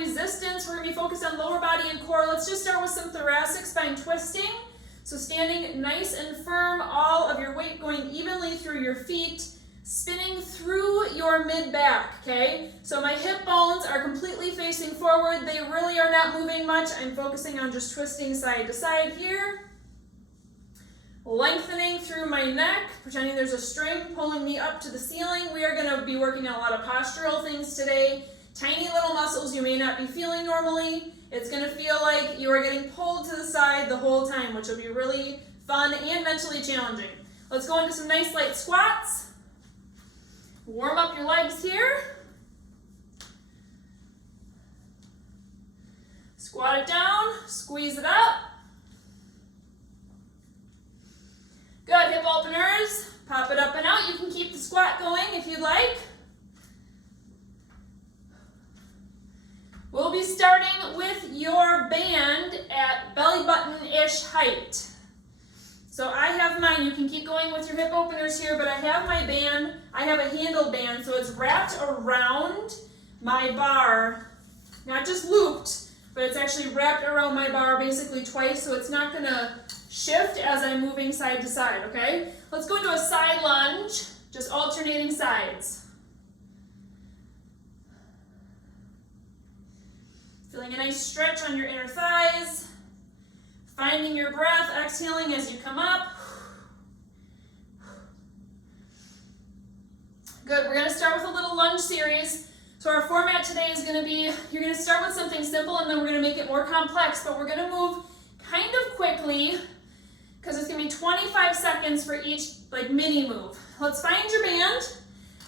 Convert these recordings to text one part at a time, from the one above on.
resistance. We're going to be focused on lower body and core. Let's just start with some thoracic spine twisting. So standing nice and firm, all of your weight going evenly through your feet, spinning through your mid-back, okay? So my hip bones are completely facing forward. They really are not moving much. I'm focusing on just twisting side to side here. Lengthening through my neck, pretending there's a string pulling me up to the ceiling. We are going to be working on a lot of postural things today. Tiny little muscles you may not be feeling normally. It's going to feel like you are getting pulled to the side the whole time, which will be really fun and mentally challenging. Let's go into some nice light squats. Warm up your legs here. Squat it down, squeeze it up. Good, hip openers. Pop it up and out. You can keep the squat going if you'd like. We'll be starting with your band at belly button-ish height. So I have mine. You can keep going with your hip openers here, but I have my band. I have a handle band, so it's wrapped around my bar, not just looped, but it's actually wrapped around my bar basically twice, so it's not going to shift as I'm moving side to side, okay? Let's go into a side lunge, just alternating sides. Feeling a nice stretch on your inner thighs. Finding your breath, exhaling as you come up. Good, we're gonna start with a little lunge series. So our format today is gonna be, you're gonna start with something simple and then we're gonna make it more complex, but we're gonna move kind of quickly because it's gonna be 25 seconds for each mini move. Let's find your band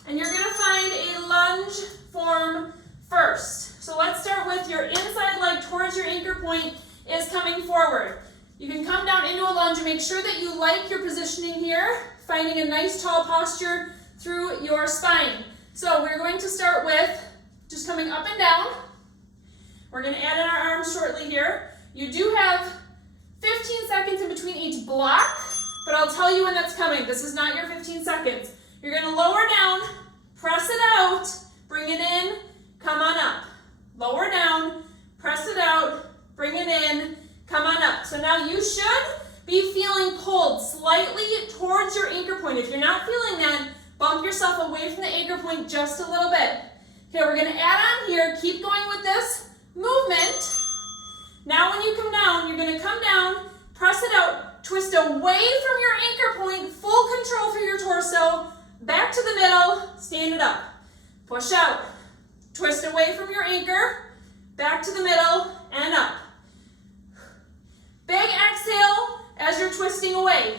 and you're gonna find a lunge form first. So let's start with your inside leg towards your anchor point is coming forward. You can come down into a lunge and make sure that you like your positioning here, finding a nice tall posture through your spine. So we're going to start with just coming up and down. We're going to add in our arms shortly here. You do have 15 seconds in between each block, but I'll tell you when that's coming. This is not your 15 seconds. You're going to lower down, press it out, bring it in, come on up. Lower down, press it out, bring it in, come on up. So now you should be feeling pulled slightly towards your anchor point. If you're not feeling that, bump yourself away from the anchor point just a little bit. Okay, we're gonna add on here, keep going with this movement. Now when you come down, you're gonna come down, press it out, twist away from your anchor point, full control through your torso, back to the middle, stand it up. Push out, twist away from your anchor, back to the middle, and up. Big exhale as you're twisting away.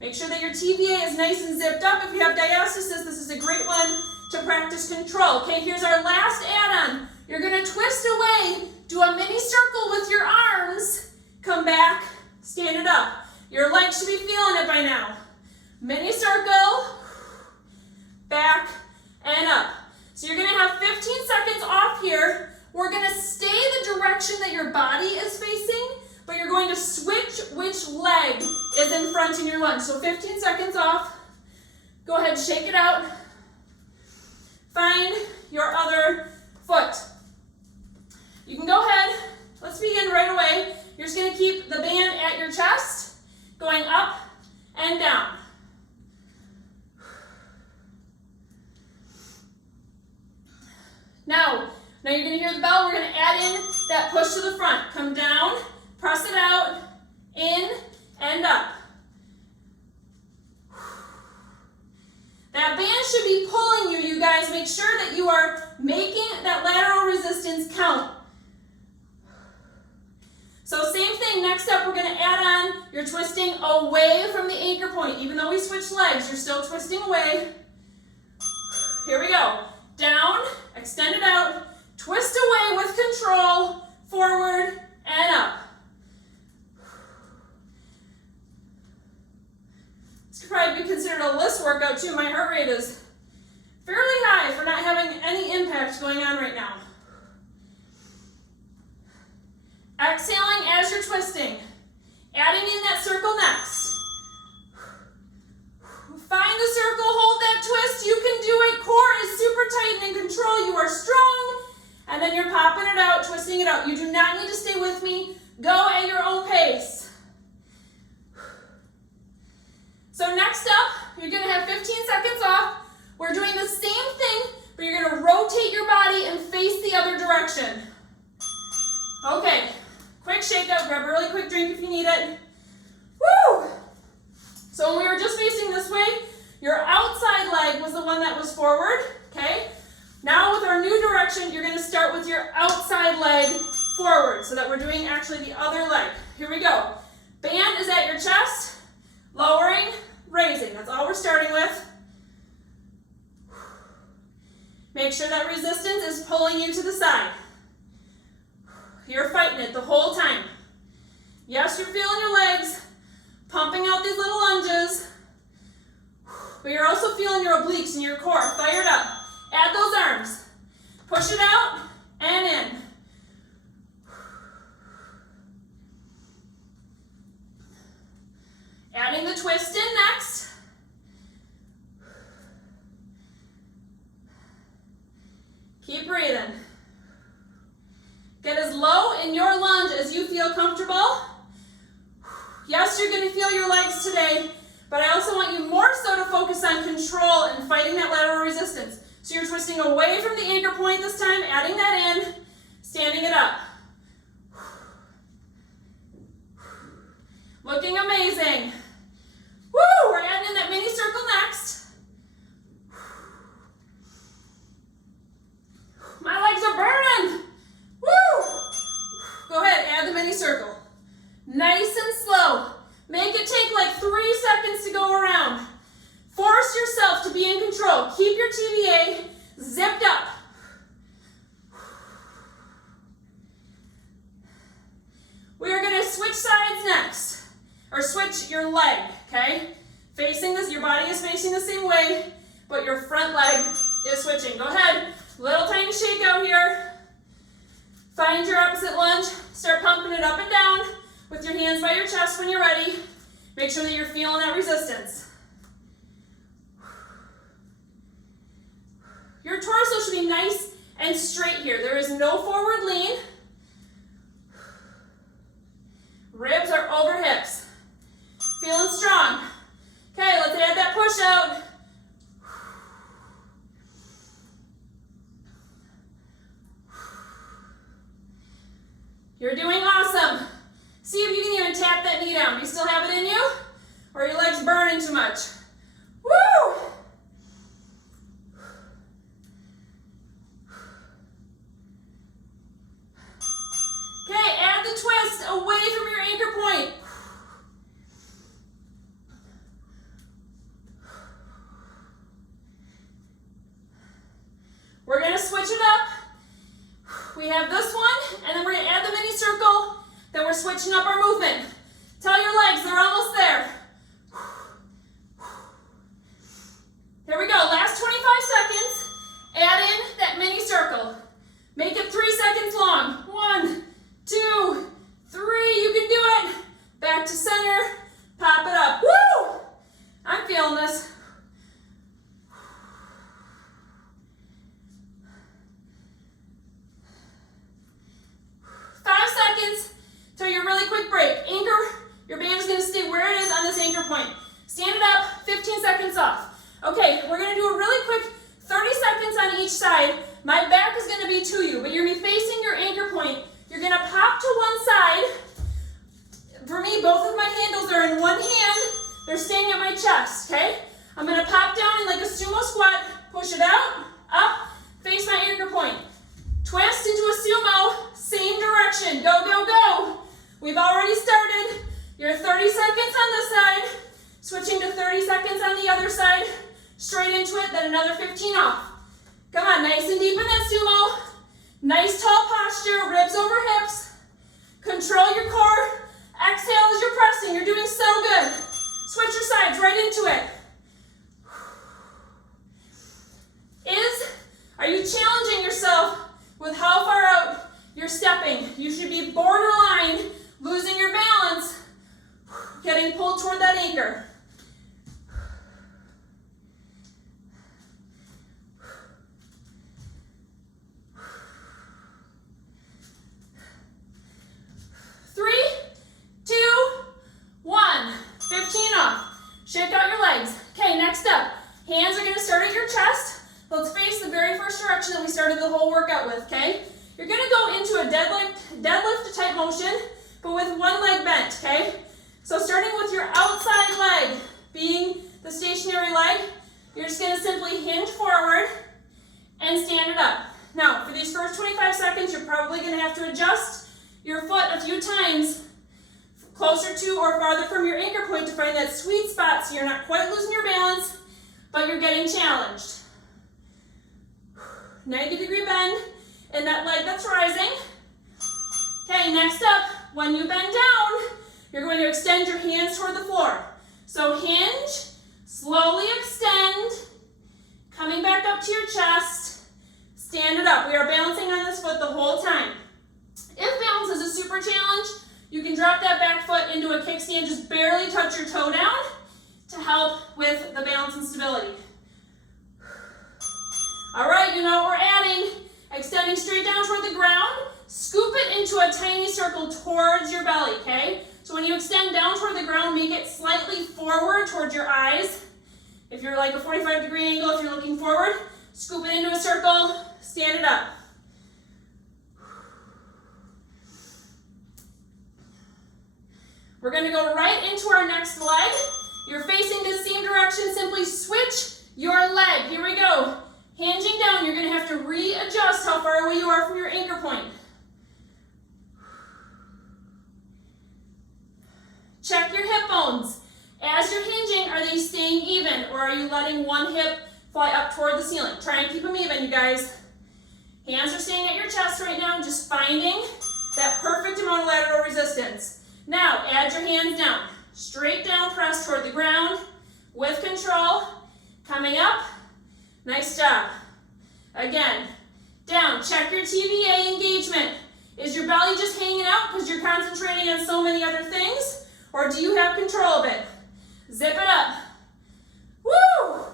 Make sure that your TVA is nice and zipped up. If you have diastasis, this is a great one to practice control. Okay, here's our last add-on. You're gonna twist away, do a mini circle with your arms, come back, stand it up. Your legs should be feeling it by now. Mini circle, back, and up. So you're gonna have 15 seconds off here. We're gonna stay the direction that your body is facing, but you're going to switch which leg is in front in your lunge. So 15 seconds off. Go ahead, shake it out. Find your other foot. You can go ahead, let's begin right away. You're just gonna keep the band at your chest, going up and down. Now you're gonna hear the bell. We're gonna add in that push to the front. Come down, press it out, in, and up. That band should be pulling you, you guys. Make sure that you are making that lateral resistance count. So same thing, next up we're gonna add on, you're twisting away from the anchor point. Even though we switched legs, you're still twisting away. Here we go. Down, extend it out, twist away with control, forward and up. This could probably be considered a list workout too. My heart rate is fairly high for not having any impact going on right now. Exhaling as you're twisting. Adding in that circle next. Find the circle, hold that twist. You can do it. Core is super tight and in control. You are strong. and then you're popping it out, twisting it out. You do not need to stay with me. Go at your own pace. So next up, you're gonna have 15 seconds off. We're doing the same thing, but you're gonna rotate your body and face the other direction. Okay, quick shake up, grab a really quick drink if you need it. Woo! So when we were just facing this way, your outside leg was the one that was forward, okay? Now with our new direction, you're gonna start with your outside leg forward, so that we're doing actually the other leg. Here we go. Band is at your chest, lowering, raising. That's all we're starting with. Make sure that resistance is pulling you to the side. You're fighting it the whole time. Yes, you're feeling your legs, pumping out these little lunges, but you're also feeling your obliques and your core fired up. Add those arms. Push it out and in. Adding the twist in next. Keep breathing. Get as low in your lunge as you feel comfortable. Yes, you're going to feel your legs today, but I also want you more so to focus on control and fighting that lateral resistance. So you're twisting away from the anchor point this time, adding that in, standing it up. Looking amazing. Woo! We're adding in that mini circle next. My legs are burning. Woo! Go ahead, add the mini circle. Nice and slow. Make it take like 3 seconds to go around. Force yourself to be in control. Keep your TVA zipped up. We are going to switch sides next. Or switch your leg, okay? Facing this, your body is facing the same way, but your front leg is switching. Go ahead, little tiny shake out here. Find your opposite lunge. Start pumping it up and down with your hands by your chest when you're ready. Make sure that you're feeling that resistance. Your torso should be nice and straight here. There is no forward lean. Ribs are over hips. Feeling strong. Okay, let's add that push out. You're doing awesome. See if you can even tap that knee down. Do you still have it in you? Or are your legs burning too much? Woo! Okay, add the twist away from your anchor point. We're going to switch it up. We have this one, and then we're going to add the mini circle. Then we're switching up our movement. Tell your legs they're almost there. Here we go. Last 25 seconds. Add in that mini circle. Make it 3 seconds long. 1, 2, 3. You can do it. Back to center. Pop it up. Woo! I'm feeling this. 5 seconds till your really quick break. Anchor, your band is going to stay where it is on this anchor point. Stand it up, 15 seconds off. Okay, we're going to do a really quick 30 seconds on each side. My back is going to be to you, but you're going to be facing your anchor point. You're going to pop to one side. For me, both of my handles are in one hand. They're staying at my chest, okay? I'm going to pop down in like a sumo squat, push it out, up, face my anchor point. Twist into a sumo, same direction. Go, go, go. We've already started. You're 30 seconds on this side, switching to 30 seconds on the other side, straight into it, then another 15 off. Come on, nice and deep in that sumo. Nice tall posture, ribs over hips. Control your core. Exhale as you're pressing. You're doing so good. Switch your sides right into it. Are you challenging yourself with how far out you're stepping? You should be borderline losing your balance, getting pulled toward that anchor. started the whole workout with, okay? You're gonna go into a deadlift type motion, but with one leg bent, okay? So starting with your outside leg being the stationary leg, you're just gonna simply hinge forward and stand it up. Now, for these first 25 seconds, you're probably gonna have to adjust your foot a few times closer to or farther from your anchor point to find that sweet spot so you're not quite losing your balance, but you're getting challenged. 90-degree bend in that leg that's rising. Okay, next up, when you bend down, you're going to extend your hands toward the floor. So hinge, slowly extend, coming back up to your chest, stand it up. We are balancing on this foot the whole time. If balance is a super challenge, you can drop that back foot into a kickstand, just barely touch your toe down to help with the balance and stability. All right, you know what we're adding. Extending straight down toward the ground, scoop it into a tiny circle towards your belly, okay? So when you extend down toward the ground, make it slightly forward towards your eyes. If you're like a 45-degree angle, if you're looking forward, scoop it into a circle, stand it up. We're gonna go right into our next leg. You're facing the same direction, simply switch your leg. Here we go. Hinging down, you're gonna have to readjust how far away you are from your anchor point. Check your hip bones. As you're hinging, are they staying even or are you letting one hip fly up toward the ceiling? Try and keep them even, you guys. Hands are staying at your chest right now, just finding that perfect amount of lateral resistance. Now, add your hands down. Straight down, press toward the ground with control. Coming up. Nice job. Again, down. Check your TVA engagement. Is your belly just hanging out because you're concentrating on so many other things? Or do you have control of it? Zip it up. Woo!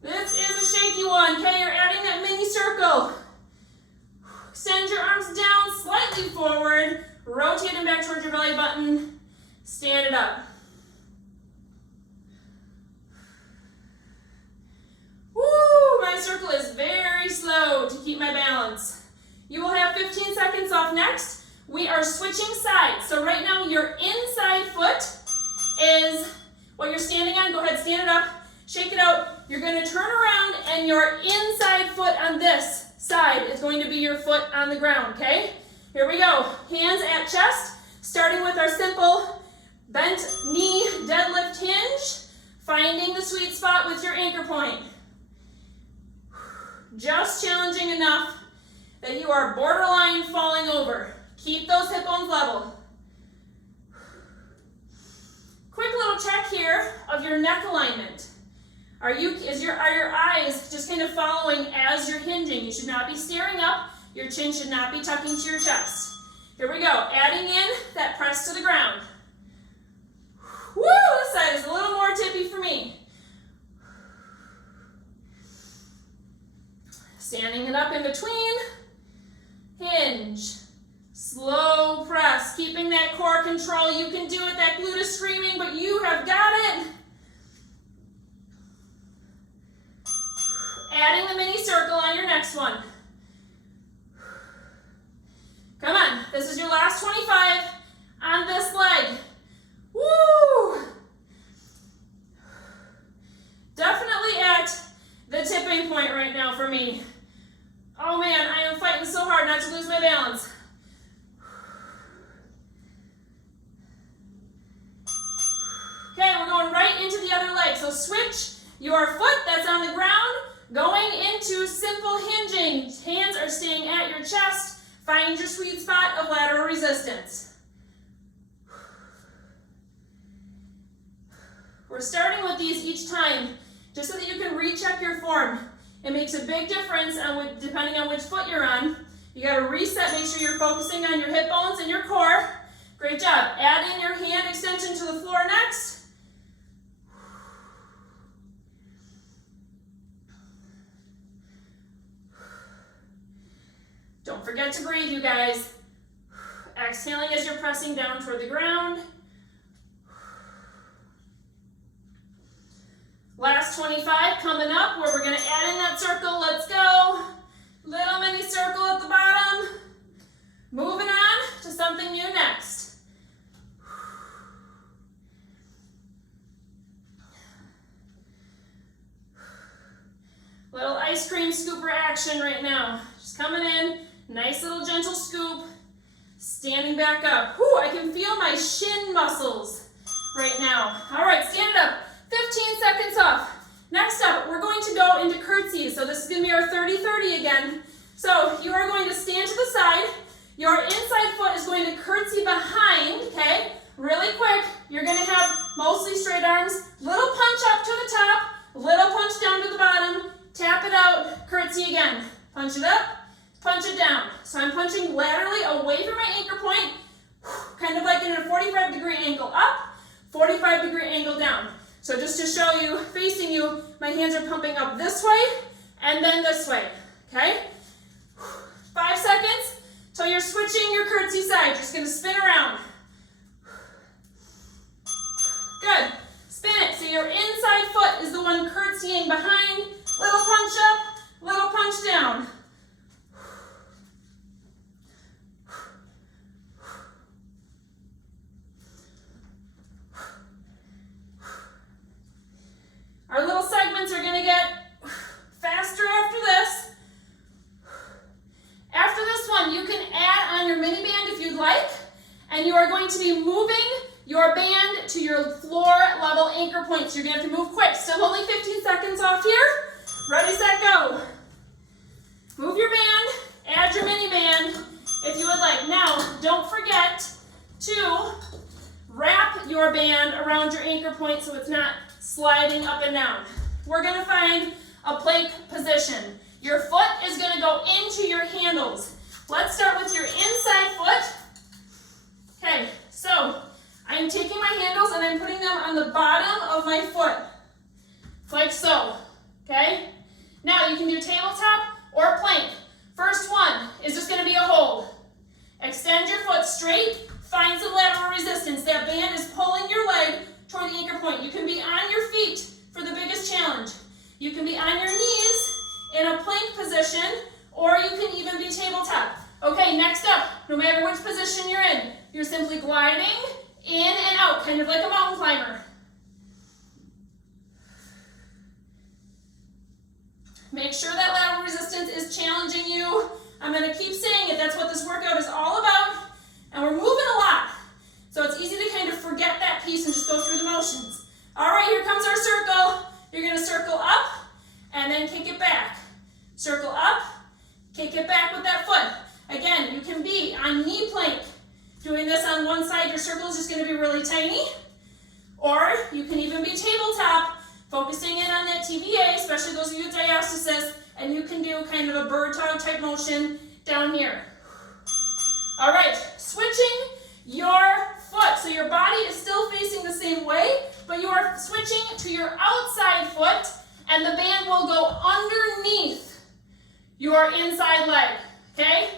This is a shaky one, okay? You're adding that mini circle. Extend your arms down, slightly forward. Rotate them back towards your belly button. Stand it up. Woo! My circle is very slow to keep my balance. You will have 15 seconds off next. We are switching sides. So right now your inside foot is what you're standing on. Go ahead, stand it up, shake it out. You're going to turn around and your inside foot on this side is going to be your foot on the ground, okay? Here we go. Hands at chest, starting with our simple bent knee deadlift hinge, finding the sweet spot with your anchor point. Just challenging enough that you are borderline falling over. Keep those hip bones level. Quick little check here of your neck alignment. Are your eyes just kind of following as you're hinging? You should not be staring up. Your chin should not be tucking to your chest. Here we go. Adding in that press to the ground. Woo! This side is a little more tippy for me. Standing it up in between. Hinge. Slow press. Keeping that core control. You can do it. That glute is screaming, but you have got it. Adding the mini circle on your next one. Come on, this is your last 25 on this leg. Woo! Definitely at the tipping point right now for me. Oh man, I am fighting so hard not to lose my balance. Okay, we're going right into the other leg. So switch your foot that's on the ground, going into simple hinging. Hands are staying at your chest. Find your sweet spot of lateral resistance. We're starting with these each time, just so that you can recheck your form. It makes a big difference depending on which foot you're on. You gotta reset, make sure you're focusing on your hip bones and your core. Great job. Add in your hand extension to the floor next. Don't forget to breathe, you guys. Exhaling as you're pressing down toward the ground. Last Last 25 coming up where we're gonna add in that circle. Let's go. Little mini circle at the bottom. Moving on to something new next. Little ice cream scooper action right now. Just coming in, nice little gentle scoop. Standing back up. Whew, I can feel my shin muscles right now. All right, stand it up. 15 seconds off. Next up, we're going to go into curtsies. So this is going to be our 30-30 again. So you are going to stand to the side. Your inside foot is going to curtsy behind, okay? Really quick. You're going to have mostly straight arms. Little punch up to the top. Little punch down to the bottom. Tap it out. Curtsy again. Punch it up. Punch it down. So I'm punching laterally away from my anchor point. Kind of like in a 45-degree angle up. 45-degree angle down. So just to show you, facing you, my hands are pumping up this way and then this way, okay? 5 seconds till you're switching your curtsy side. You're just gonna spin around. Good, spin it. So your inside foot is the one curtsying behind. Little punch up, little punch down. Our little segments are gonna get faster after this. After this one, you can add on your mini band if you'd like, and you are going to be moving your band to your floor level anchor points. You're gonna have to move quick. Still only 15 seconds off here. Ready, set, go. Move your band, add your mini band if you would like. Now, don't forget to wrap your band around your anchor point so it's not sliding up and down. We're gonna find a plank position. Your foot is gonna go into your handles. Let's start with your inside foot. Okay, so I'm taking my handles and I'm putting them on the bottom of my foot, like so, okay? Now you can do tabletop or plank. First one is just gonna be a hold. Extend your foot straight, find some lateral resistance. That band is pulling your leg toward the anchor point. You can be on your feet for the biggest challenge. You can be on your knees in a plank position, or you can even be tabletop. Okay, next up, no matter which position you're in, you're simply gliding in and out, kind of like a mountain climber. Make sure that lateral resistance is challenging you. I'm gonna keep saying it, that's what this workout is all about, and we're moving a lot. So it's easy to kind of forget that piece and just go through the motions. All right, here comes our circle. You're gonna circle up and then kick it back. Circle up, kick it back with that foot. Again, you can be on knee plank. Doing this on one side, your circle is just gonna be really tiny. Or you can even be tabletop, focusing in on that TVA, especially those of you with diastasis, and you can do kind of a bird dog type motion down here. All right, switching your foot. So your body is still facing the same way, but you are switching to your outside foot, and the band will go underneath your inside leg, okay?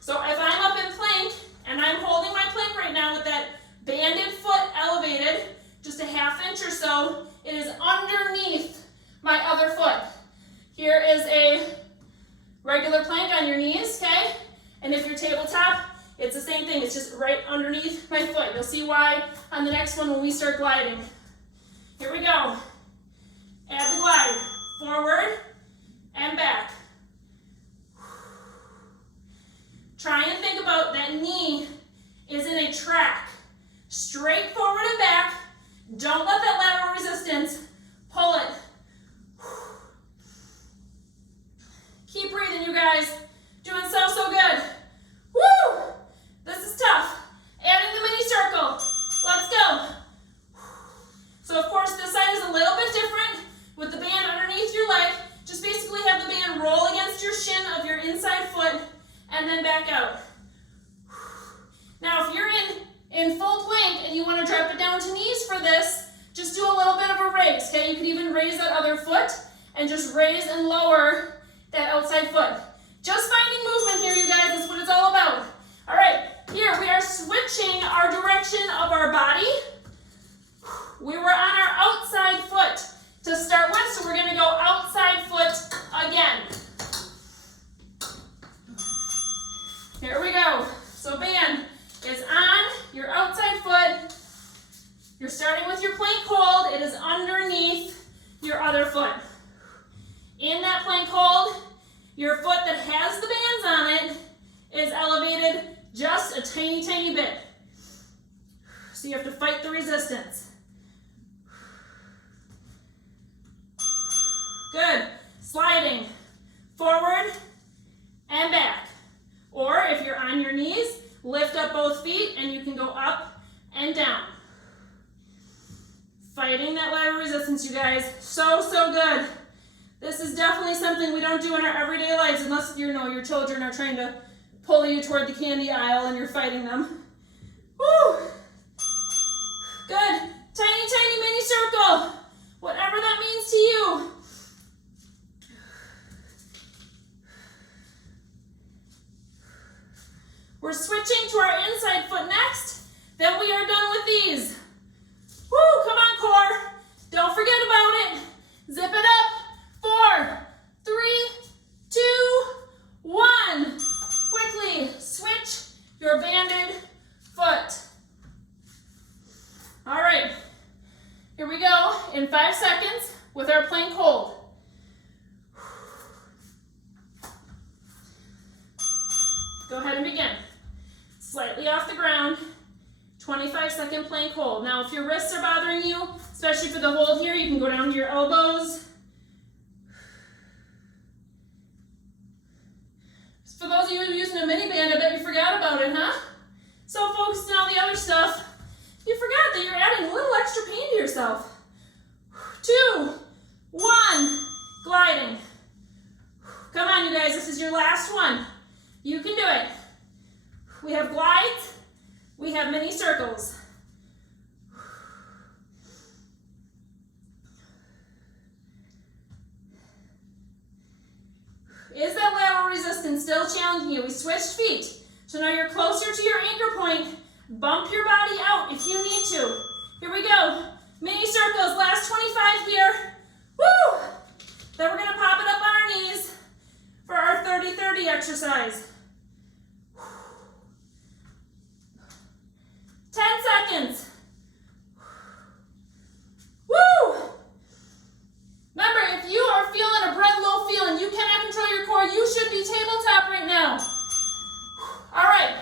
So if I'm up in plank, and I'm holding my plank right now with that banded foot elevated, just a ½ inch or so, it is underneath my other foot. Here is a regular plank on your knees, okay? And if you're tabletop, it's the same thing. It's just right underneath my foot. You'll see why on the next one when we start gliding. Here we go. Add the glide. Forward and back. Try and think about that knee is in a track. Straight forward and back. Don't let that lateral resistance pull it. Keep breathing, you guys. Doing so good. Woo! This is tough. Adding the mini circle. Let's go. So of course this side is a little bit different with the band underneath your leg. Just basically have the band roll against your shin of your inside foot and then back out. Now if you're in full plank and you want to drop it down to knees for this, just do a little bit of a raise, okay? You can even raise that other foot and just raise and lower that outside foot. Just finding movement here, you guys. That's what it's all about. All right, here we are switching our direction of our body. We were on our outside Your foot that has the bands on it is elevated just a tiny, tiny bit. So you have to fight the resistance. Good. Sliding forward and back. Or if you're on your knees, lift up both feet and you can go up and down. Fighting that lateral resistance, you guys. So, so good. This is definitely something we don't do in our everyday lives unless your children are trying to pull you toward the candy aisle and you're fighting them. Woo! Good. Tiny, tiny mini circle. Whatever that means to you. We're switching to our inside foot next. Then we are done with these. Woo, come on, core. Don't forget about it. Zip it up. 4, 3, 2, 1. Quickly switch your banded foot. All right, here we go in 5 seconds with our plank hold. Go ahead and begin. Slightly off the ground, 25-second plank hold. Now, if your wrists are bothering you, especially for the hold here, you can go down to your elbows. For those of you who are using a mini band, I bet you forgot about it, huh? So focused on all the other stuff, you forgot that you're adding a little extra pain to yourself. 2, 1, gliding. Come on, you guys, this is your last one. You can do it. We have glides, we have mini circles. Is that lateral resistance still challenging you? We switched feet. So now you're closer to your anchor point. Bump your body out if you need to. Here we go. Mini circles, last 25 here. Woo! Then we're gonna pop it up on our knees for our 30-30 exercise. 10 seconds. Woo! Remember, if you are feeling a bread loaf feeling, you cannot control your core, you should be tabletop right now. All right,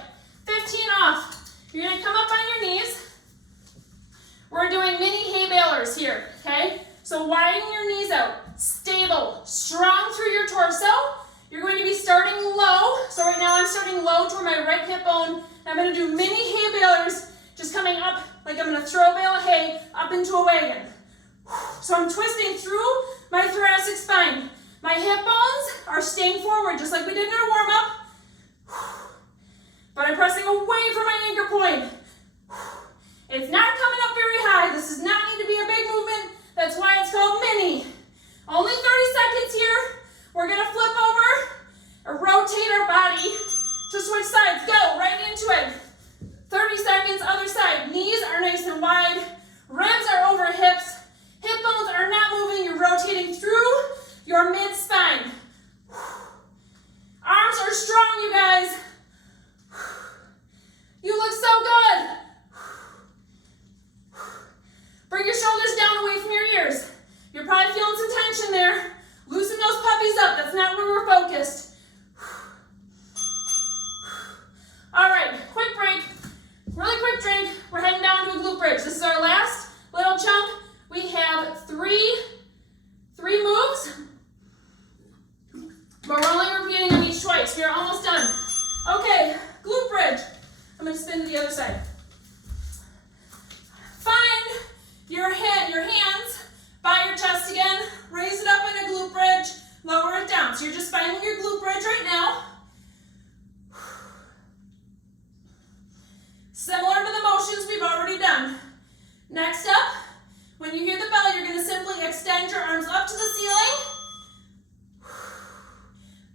15 off. You're gonna come up on your knees. We're doing mini hay balers here, okay? So widen your knees out, stable, strong through your torso. You're going to be starting low. So right now I'm starting low toward my right hip bone. I'm gonna do mini hay balers, just coming up like I'm gonna throw a bale of hay up into a wagon. So I'm twisting through my thoracic spine. My hip bones are staying forward, just like we did in our warm-up. But I'm pressing away from my anchor point. It's not coming up very high. This does not need to be a big movement. That's why it's called mini. Only 30 seconds here. We're gonna flip over or rotate our body to switch sides. Go, right into it. 30 seconds, other side. Knees are nice and wide. Ribs are over hips. Hip bones are not moving. You're rotating through your mid-spine. Arms are strong, you guys. You look so good. Bring your shoulders down away from your ears. You're probably feeling some tension there. Loosen those puppies up. That's not where we're focused. All right, quick break. Really quick drink. We're heading down to a glute bridge. This is our last little chunk. We have three moves, but we're only repeating them each twice. We are almost done. Okay, glute bridge. I'm going to spin to the other side. Find your hands by your chest again. Raise it up in a glute bridge. Lower it down. So you're just finding your glute bridge right now. Similar to the motions we've already done. Next up, when you hear the bell, you're going to simply extend your arms up to the ceiling.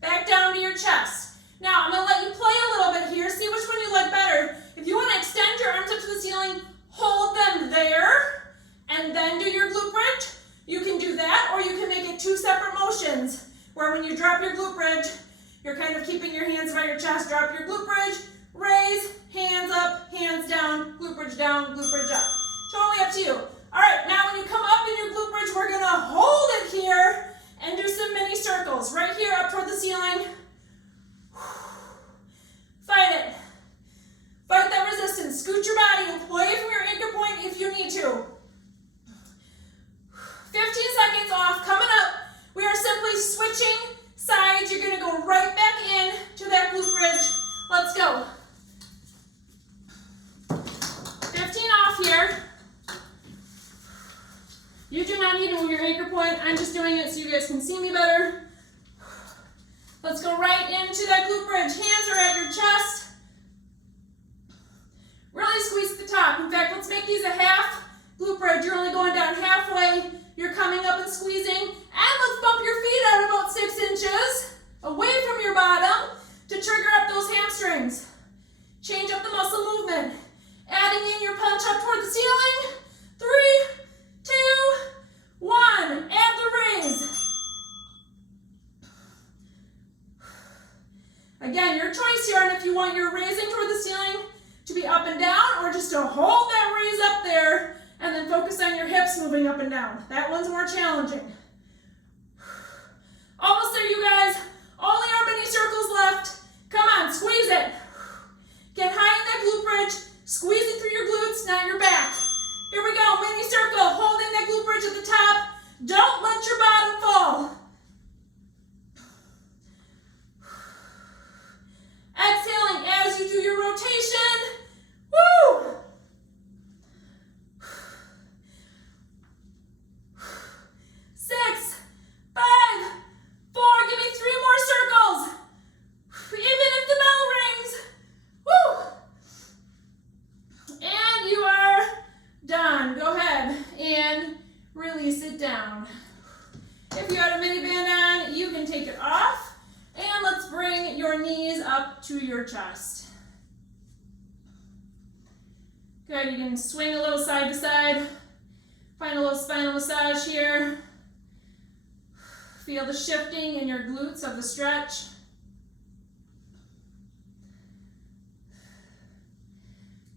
Back down to your chest. Now, I'm going to let you play a little bit here. See which one you like better. If you want to extend your arms up to the ceiling, hold them there, and then do your glute bridge. You can do that, or you can make it 2 separate motions, where when you drop your glute bridge, you're kind of keeping your hands by your chest. Drop your glute bridge, raise, hands up, hands down, glute bridge down, glute bridge up. Totally up to you. All right, now when you come up in your glute bridge, we're gonna hold it here and do some mini circles. Right here up toward the ceiling. Again, I'm just doing it so you guys can see me better. Let's go right into that glute bridge. Hands are at your chest. Really squeeze at the top. In fact, let's make these a half glute bridge. You're only going down halfway. You're coming up and squeezing. And let's bump your feet out about 6 inches away from your bottom to trigger up those hamstrings. Change up the muscle movement. Adding in your punch up toward the ceiling. 3, 2, 1. Add the raise. Again, your choice here, and if you want your raising toward the ceiling to be up and down, or just to hold that raise up there and then focus on your hips moving up and down. That one's more challenging. Almost there, you guys. Only our mini circles left. Come on, squeeze it. Get high in that glute bridge, squeezing through your glutes, not your back. Here we go, mini circle, holding that glute bridge at the top. Don't let your bottom fall. Exhaling as you do your rotation. Woo! 6, 5, 4, give me 3 more circles. Even if the bell rings. Woo! And you are done. Go ahead and release it down. If you had a mini band on, you can take it off. And let's bring your knees up to your chest. Good, you can swing a little side to side. Find a little spinal massage here. Feel the shifting in your glutes of the stretch.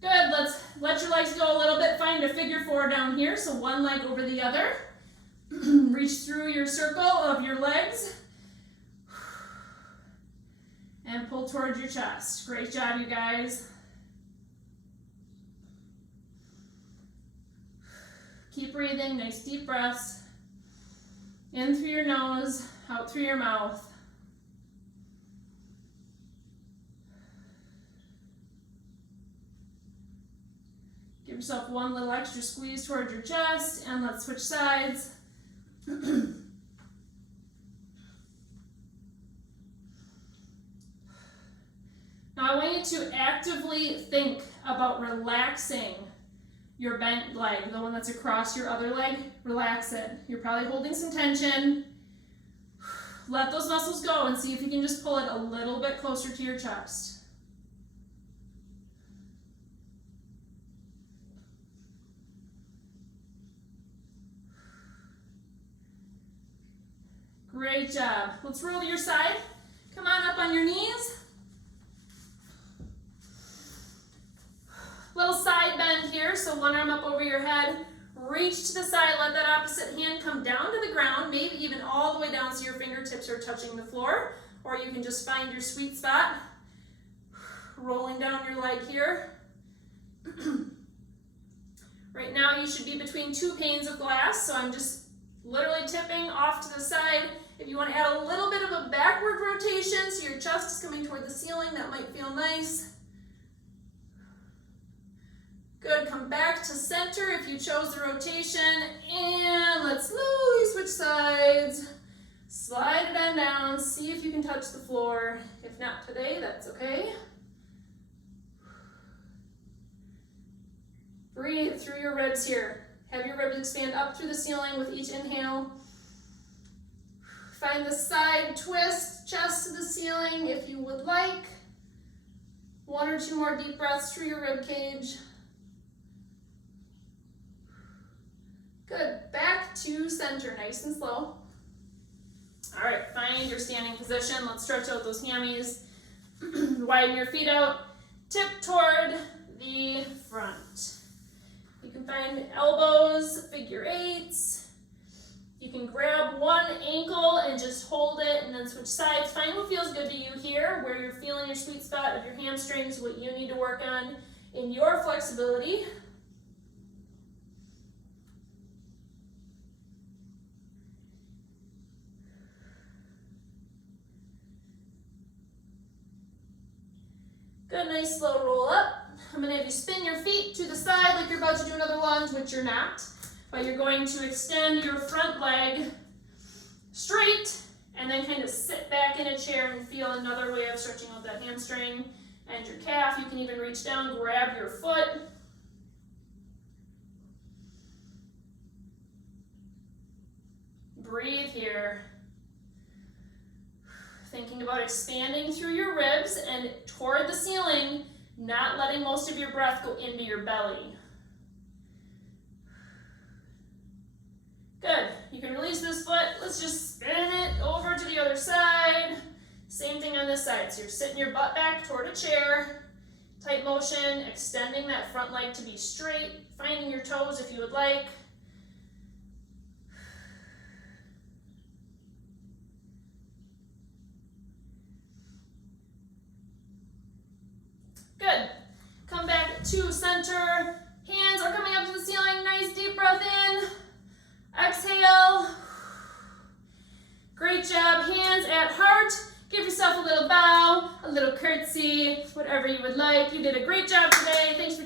Good, let's let your legs go a little bit. Find a figure 4 down here, so one leg over the other. Reach through your circle of your legs. And pull towards your chest. Great job, you guys. Keep breathing, nice deep breaths. In through your nose, out through your mouth. Give yourself one little extra squeeze towards your chest, and let's switch sides. Now I want you to actively think about relaxing your bent leg, the one that's across your other leg. Relax it. You're probably holding some tension. Let those muscles go and see if you can just pull it a little bit closer to your chest. Great job. Let's roll to your side. Come on up on your knees. Little side bend here, so one arm up over your head. Reach to the side, let that opposite hand come down to the ground, maybe even all the way down so your fingertips are touching the floor, or you can just find your sweet spot. Rolling down your leg here. Right now you should be between 2 panes of glass, so I'm just literally tipping off to the side. If you want to add a little bit of a backward rotation so your chest is coming toward the ceiling, that might feel nice. Good, come back to center if you chose the rotation, and let's slowly switch sides. Slide it on down, see if you can touch the floor. If not today, that's okay. Breathe through your ribs here. Have your ribs expand up through the ceiling with each inhale. Find the side twist, chest to the ceiling if you would like. 1 or 2 more deep breaths through your rib cage. Good, back to center, nice and slow. All right, find your standing position. Let's stretch out those hammies. Widen your feet out, tip toward the front. You can find elbows, figure 8s. You can grab one ankle and just hold it and then switch sides. Find what feels good to you here, where you're feeling your sweet spot of your hamstrings, what you need to work on in your flexibility. Good, nice slow roll up. I'm going to have you spin your feet to the side like you're about to do another lunge, which you're not. But you're going to extend your front leg straight, and then kind of sit back in a chair and feel another way of stretching out that hamstring and your calf. You can even reach down, grab your foot. Breathe here. Thinking about expanding through your ribs and toward the ceiling, not letting most of your breath go into your belly. Good. You can release this foot. Let's just spin it over to the other side. Same thing on this side. So you're sitting your butt back toward a chair. Tight motion, extending that front leg to be straight, finding your toes if you would like. Good. Come back to center. Hands are coming up to the ceiling. Nice deep breath in. Exhale. Great job. Hands at heart. Give yourself a little bow, a little curtsy, whatever you would like. You did a great job today. Thanks for